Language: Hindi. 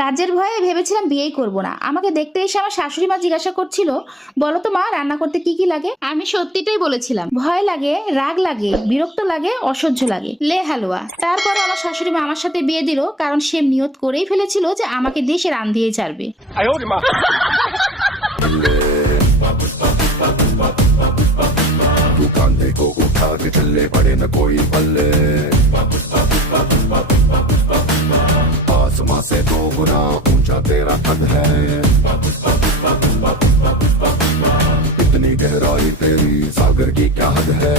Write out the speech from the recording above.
কাজের ভয়ে ভেবেছিলাম বিয়েই করব না। আমাকে দেখতে এসে আমার শাশুড়ি মা জিজ্ঞাসা করছিল, বলো তো মা, রান্না করতে কি কি লাগে? আমি সত্যিটাই বলেছিলাম, ভয় লাগে, রাগ লাগে, বিরক্ত লাগে, অসহ্য লাগে, লে হালুয়া। তারপরে আমার শাশুড়ি মা আমার সাথে বিয়ে দিল, কারণ সে নিয়ত করেই ফেলেছিল যে আমাকে দিয়ে সে রান্ধিয়েই ছাড়বে। तू कांधे को उठा के चले पड़े न कोई पल्ले आसमां से दो गुना ऊंचा तेरा कद है इतनी गहराई तेरी सागर की क्या हद है